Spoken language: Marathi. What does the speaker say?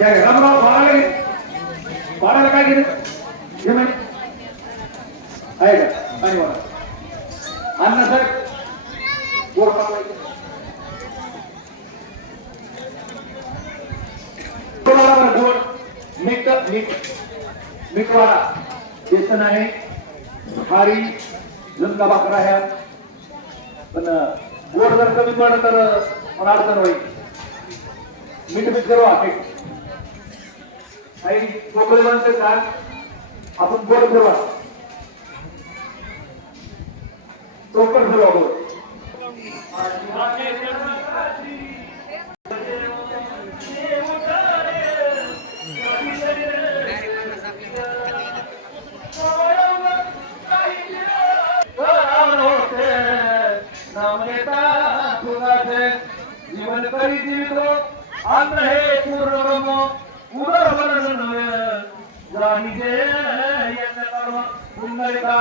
रामराव बाळाला काय केलं हे माहिती आहे का आणि अण्णा साहेब गोड मीठवाडा बेसन आहे खारी झुणका भाकर आहे पण गोड जर कमी पडलं तर मला अडचण होईल मीठ करू आहे काही कोकळे बनते का आपण गोड करू चौकट करू आपण जीवन करी जीवितो अन्न हे पूर्ण ब्रह्म उदर वर्णन जाणी जे यज्ञ कर्म पुंडलिका